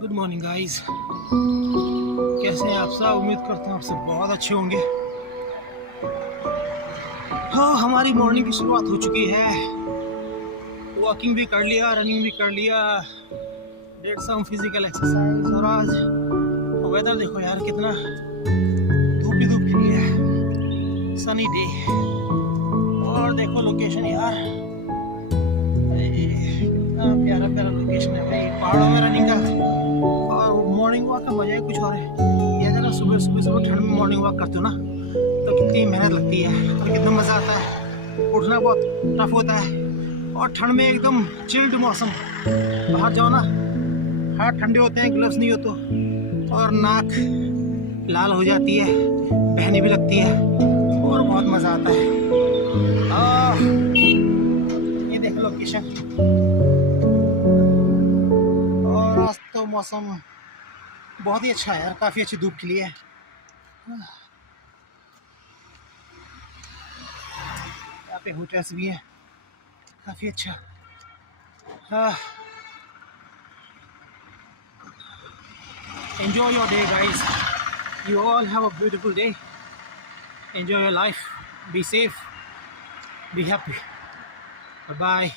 Good morning guys, कैसे हैं आप सब। उम्मीद करता हूँ आप सब बहुत अच्छे होंगे। हाँ, हमारी मॉर्निंग की शुरुआत हो चुकी है। वॉकिंग भी कर लिया, रनिंग भी कर लिया, डेड सम फिजिकल एक्सरसाइज। और आज वेदर देखो यार, कितना धूप ही धूप खिली है, सनी डे। और देखो लोकेशन यार, कितना प्यारा प्यारा लोकेशन है भाई, पहाड़ों में रनिंग का। और मॉर्निंग वॉक का मजा ही कुछ और है। ये अगर आप सुबह सुबह ठंड में मॉर्निंग वॉक करते हो ना, तो कितनी मेहनत लगती है और कितना मज़ा आता है। उठना बहुत टफ होता है, और ठंड में एकदम चिल्ड मौसम। बाहर जाओ ना, हाथ ठंडे होते हैं, ग्लव्स नहीं हो तो, और नाक लाल हो जाती है, बहने भी लगती है, और बहुत मज़ा आता है। ये देख लोकेशन। और आज तो मौसम बहुत ही अच्छा है यार, काफ़ी अच्छी धूप खिली है। यहाँ पे होटल्स भी हैं, काफ़ी अच्छा। Enjoy your day guys, you all have a beautiful day. Enjoy your life, be safe, be happy. Bye bye.